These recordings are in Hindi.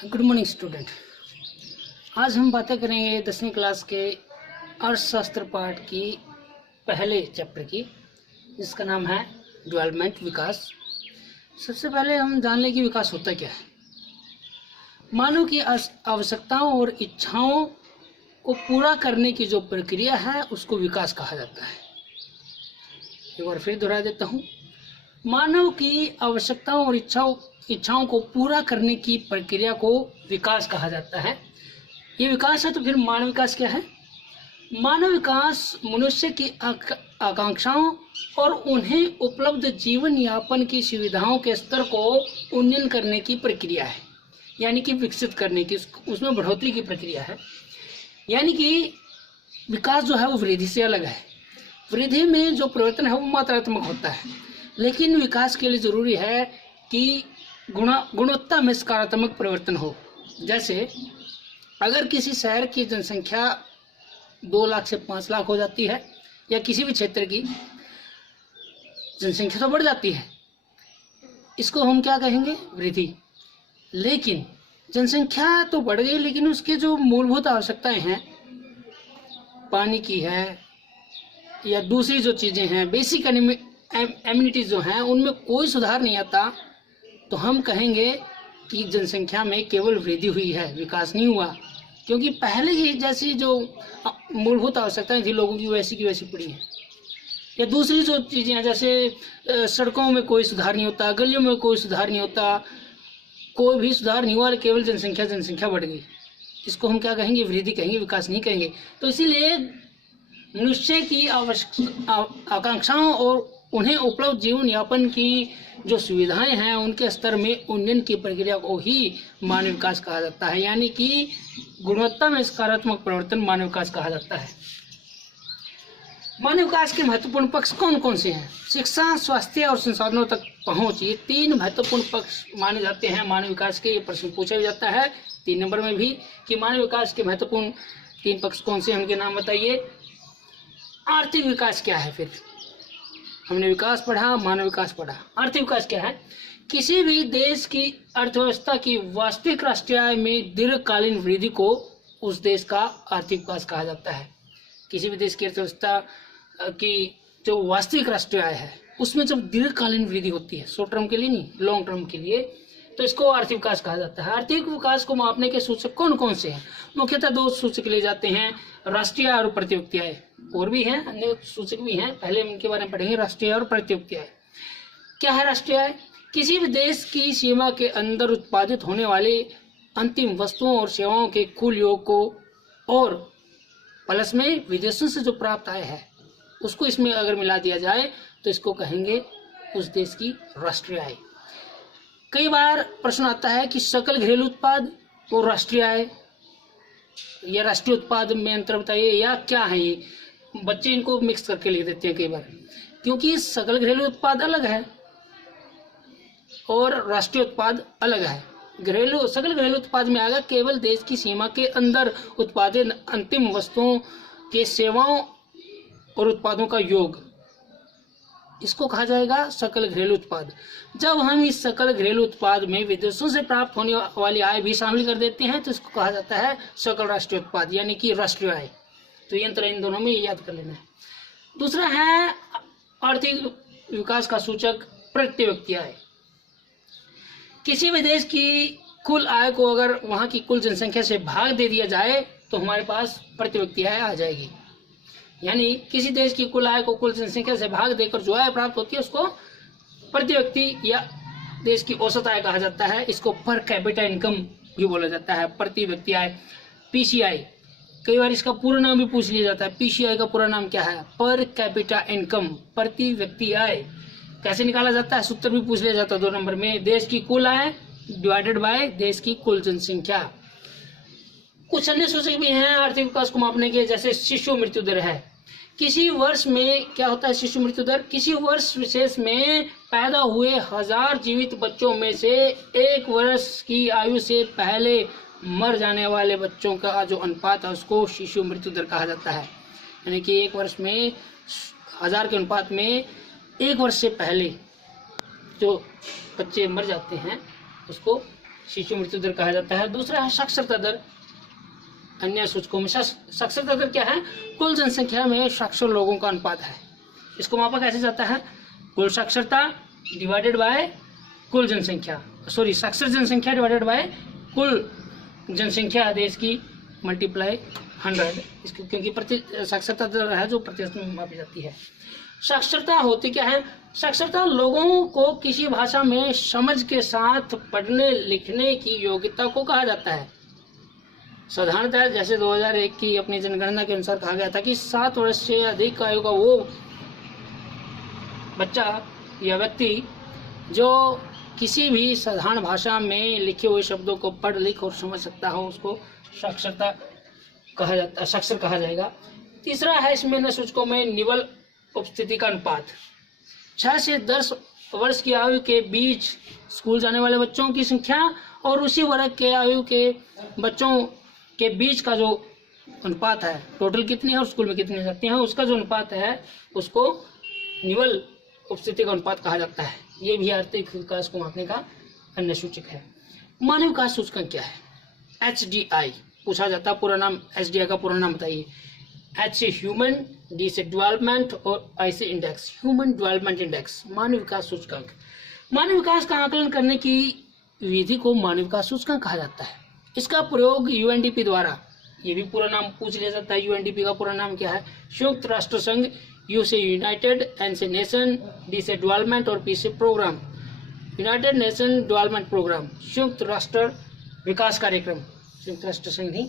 Good morning student. आज हम बातें करेंगे 10वीं क्लास के अर्थशास्त्र पाठ की पहले चैप्टर की, जिसका नाम है डेवलपमेंट, विकास। सबसे पहले हम जान लें कि विकास होता क्या है। मानव की आवश्यकताओं और इच्छाओं को पूरा करने की जो प्रक्रिया है उसको विकास कहा जाता है। एक बार फिर दोहरा देता हूँ, मानव की आवश्यकताओं और इच्छाओं को पूरा करने की प्रक्रिया को विकास कहा जाता है। ये विकास है तो फिर मानव विकास क्या है? मानव विकास मनुष्य की आकांक्षाओं और उन्हें उपलब्ध जीवन यापन की सुविधाओं के स्तर को उन्नयन करने की प्रक्रिया है, यानी कि विकसित करने की, उसमें बढ़ोतरी की प्रक्रिया है। यानी कि विकास जो है वो वृद्धि से अलग है। वृद्धि में जो परिवर्तन है वो मात्रात्मक होता है, लेकिन विकास के लिए जरूरी है कि गुणवत्ता में सकारात्मक परिवर्तन हो। जैसे अगर किसी शहर की जनसंख्या 2 लाख से 5 लाख हो जाती है, या किसी भी क्षेत्र की जनसंख्या तो बढ़ जाती है, इसको हम क्या कहेंगे? वृद्धि। लेकिन जनसंख्या तो बढ़ गई, लेकिन उसके जो मूलभूत आवश्यकताएं हैं, पानी की है या दूसरी जो चीज़ें हैं, बेसिक एमिनिटीज जो हैं, उनमें कोई सुधार नहीं आता, तो हम कहेंगे कि जनसंख्या में केवल वृद्धि हुई है, विकास नहीं हुआ। क्योंकि पहले ही जैसी जो मूलभूत आवश्यकताएं थी लोगों की वैसी की वैसी पड़ी हैं। या दूसरी जो चीज़ें हैं, जैसे सड़कों में कोई सुधार नहीं होता, गलियों में कोई सुधार नहीं होता, कोई भी सुधार नहीं हुआ, केवल जनसंख्या बढ़ गई। इसको हम क्या कहेंगे? वृद्धि कहेंगे, विकास नहीं कहेंगे। तो इसीलिए मनुष्य की आकांक्षाओं और उन्हें उपलब्ध जीवन यापन की जो सुविधाएं हैं उनके स्तर में उन्नयन की प्रक्रिया को ही मानव विकास कहा जाता है। यानी कि गुणवत्ता में सकारात्मक परिवर्तन मानव विकास कहा जाता है। मानव विकास के महत्वपूर्ण पक्ष कौन कौन से हैं? शिक्षा, स्वास्थ्य और संसाधनों तक पहुंच, ये 3 महत्वपूर्ण पक्ष माने जाते हैं मानव विकास के। ये प्रश्न पूछा जाता है 3 नंबर में भी कि मानव विकास के महत्वपूर्ण 3 पक्ष कौन से हैं, उनके नाम बताइए। आर्थिक विकास क्या है? फिर हमने विकास पढ़ा, मानव विकास पढ़ा। आर्थिक विकास क्या है? किसी भी देश की अर्थव्यवस्था की वास्तविक राष्ट्रीय आय में दीर्घकालीन वृद्धि को उस देश का आर्थिक विकास कहा जाता है। किसी भी देश की अर्थव्यवस्था की जो वास्तविक राष्ट्रीय आय है उसमें जब दीर्घकालीन वृद्धि होती है, शॉर्ट टर्म के लिए नहीं, लॉन्ग टर्म के लिए, तो इसको आर्थिक विकास कहा जाता है। आर्थिक विकास को मापने के सूचक कौन कौन से हैं? मुख्यतः 2 सूचक लिए जाते हैं, राष्ट्रीय आय और प्रति व्यक्ति आय। और भी हैं, अन्य सूचक भी हैं, पहले हम इनके बारे में पढ़ेंगे। राष्ट्रीय आय और प्रति व्यक्ति आय क्या है? राष्ट्रीय आय किसी भी देश की सीमा के अंदर उत्पादित होने वाले अंतिम वस्तुओं और सेवाओं के कुल योग को और प्लस में विदेशों से जो प्राप्त आय है उसको इसमें अगर मिला दिया जाए तो इसको कहेंगे उस देश की राष्ट्रीय आय। कई बार प्रश्न आता है कि सकल घरेलू उत्पाद और राष्ट्रीय आय या राष्ट्रीय उत्पाद में अंतर बताइए, या क्या है ये? बच्चे इनको मिक्स करके लिख देते हैं कई बार, क्योंकि सकल घरेलू उत्पाद अलग है और राष्ट्रीय उत्पाद अलग है। सकल घरेलू उत्पाद में आएगा केवल देश की सीमा के अंदर उत्पादित अंतिम वस्तुओं के सेवाओं और उत्पादों का योग, इसको कहा जाएगा सकल घरेलू उत्पाद। जब हम इस सकल घरेलू उत्पाद में विदेशों से प्राप्त होने वाली आय भी शामिल कर देते हैं तो इसको कहा जाता है सकल राष्ट्रीय उत्पाद, यानी कि राष्ट्रीय आय। तो ये अंतर इन दोनों में याद कर लेना है। दूसरा है आर्थिक विकास का सूचक प्रति व्यक्ति आय। किसी भी देश की कुल आय को अगर वहां की कुल जनसंख्या से भाग दे दिया जाए तो हमारे पास प्रति व्यक्ति आय आ जाएगी। यानी किसी देश की कुल आय को कुल जनसंख्या से भाग देकर जो आय प्राप्त होती है उसको प्रति व्यक्ति या देश की औसत आय कहा जाता है। इसको पर कैपिटा इनकम भी बोला जाता है, प्रति व्यक्ति आय, पीसीआई। कई बार इसका पूरा नाम भी पूछ लिया जाता है, पीसीआई का पूरा नाम क्या है? पर कैपिटा इनकम, प्रति व्यक्ति आय। कैसे निकाला जाता है? सूत्र भी पूछ लिया जाता है 2 नंबर में, देश की कुल आय डिवाइडेड बाय देश की कुल जनसंख्या। कुछ अन्य सूचक भी हैं आर्थिक विकास को मापने के, जैसे शिशु मृत्यु दर है। किसी वर्ष में क्या होता है शिशु मृत्यु दर? किसी वर्ष विशेष में पैदा हुए 1000 जीवित बच्चों में से 1 वर्ष की आयु से पहले मर जाने वाले बच्चों का जो अनुपात है उसको शिशु मृत्यु दर कहा जाता है। यानी कि 1 वर्ष में 1000 के अनुपात में 1 वर्ष से पहले जो बच्चे मर जाते हैं उसको शिशु मृत्यु दर कहा जाता है। दूसरा है साक्षरता दर। अन्य सूचकों में साक्षरता दर क्या है? कुल जनसंख्या में साक्षर लोगों का अनुपात है। इसको मापा कैसे जाता है? कुल साक्षरता डिवाइडेड बाय कुल जनसंख्या, सॉरी साक्षर जनसंख्या डिवाइडेड बाय कुल जनसंख्या देश की मल्टीप्लाई 100। इसको क्योंकि साक्षरता दर है जो प्रतिशत में मापी जाती है। साक्षरता होती क्या है? साक्षरता लोगों को किसी भाषा में समझ के साथ पढ़ने लिखने की योग्यता को कहा जाता है। साधारणतः जैसे 2001 की अपनी जनगणना के अनुसार कहा गया था कि 7 वर्ष से अधिक आयु का वो बच्चा या व्यक्ति जो किसी भी साधारण भाषा में लिखे हुए शब्दों को पढ़ लिख और समझ सकता हो, उसको साक्षरता कहा जाता है, साक्षर कहा जाएगा। तीसरा है इसमें सूचकों में निवल उपस्थिति का अनुपात। 6 से 10 वर्ष की आयु के बीच स्कूल जाने वाले बच्चों की संख्या और उसी वर्ग के आयु के बच्चों के बीच का जो अनुपात है, टोटल कितनी है और स्कूल में कितनी जाती हैं, उसका जो अनुपात है उसको निवल उपस्थिति का अनुपात कहा जाता है। ये भी आर्थिक विकास को मापने का अन्य सूचक है। मानव विकास सूचकांक क्या है? HDI पूछा जाता है। पूरा नाम HDI का पूरा नाम बताइए। H से ह्यूमन, D से डेवलपमेंट और I से इंडेक्स, ह्यूमन डेवलपमेंट इंडेक्स, मानव विकास सूचकांक। मानव विकास का आकलन करने की विधि को मानव विकास सूचकांक कहा जाता है। इसका प्रयोग UNDP द्वारा, ये भी पूरा नाम पूछ लिया जाता है। UNDP का पूरा नाम क्या है? संयुक्त राष्ट्र संघ, U से यूनाइटेड, N से नेशन, D से डेवलपमेंट और P से programme. United nation development programme, संयुक्त राष्ट्र विकास कार्यक्रम, संयुक्त राष्ट्र संघ नहीं,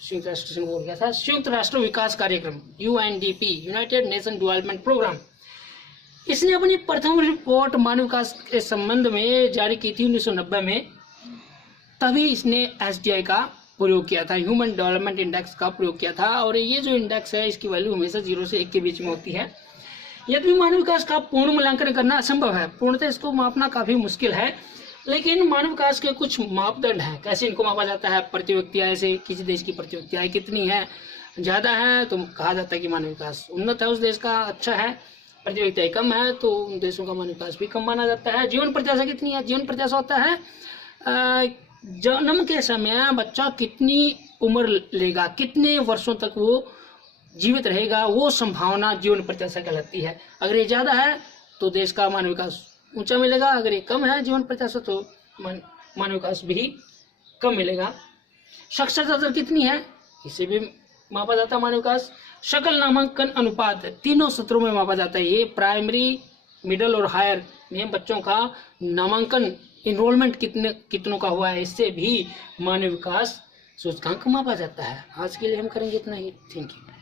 संयुक्त राष्ट्र संघ बोल गया था, संयुक्त राष्ट्र विकास कार्यक्रम UNDP, united nation development programme. इसने अपनी प्रथम रिपोर्ट मानव विकास के संबंध में जारी की थी 1990 में। तभी इसने HDI का प्रयोग किया था, ह्यूमन डेवलपमेंट इंडेक्स का प्रयोग किया था। और ये जो इंडेक्स है इसकी वैल्यू हमेशा 0 से 1 के बीच में होती है। यदि मानव विकास का पूर्ण मूल्यांकन करना असंभव है, पूर्णतः इसको मापना काफी मुश्किल है, लेकिन मानव विकास के कुछ मापदंड हैं। कैसे इनको मापा जाता है? प्रति व्यक्ति आय से किसी देश की प्रति व्यक्ति आय कितनी है, ज्यादा है तो कहा जाता है कि मानव विकास उन्नत है, उस देश का अच्छा है। प्रति व्यक्ति आय कम है तो उन देशों का मानव विकास भी कम माना जाता है। जीवन प्रत्याशा कितनी है? जीवन प्रत्याशा होता है जन्म के समय बच्चा कितनी उम्र लेगा, कितने वर्षों तक वो जीवित रहेगा, वो संभावना जीवन प्रत्याशा कहलाती है। अगर ये ज्यादा है तो देश का मानव विकास ऊंचा मिलेगा, अगर ये कम है जीवन प्रत्याशा तो मानव विकास भी कम मिलेगा। साक्षरता दर कितनी है? इसे भी मापा जाता है मानव विकास। सकल नामांकन अनुपात तीनों सत्रों में मापा जाता है। ये प्राइमरी, मिडिल और हायर में बच्चों का नामांकन, इनरोलमेंट कितनों का हुआ है, इससे भी मानव विकास सूचकांक मापा जाता है। आज के लिए हम करेंगे इतना ही। Thank you.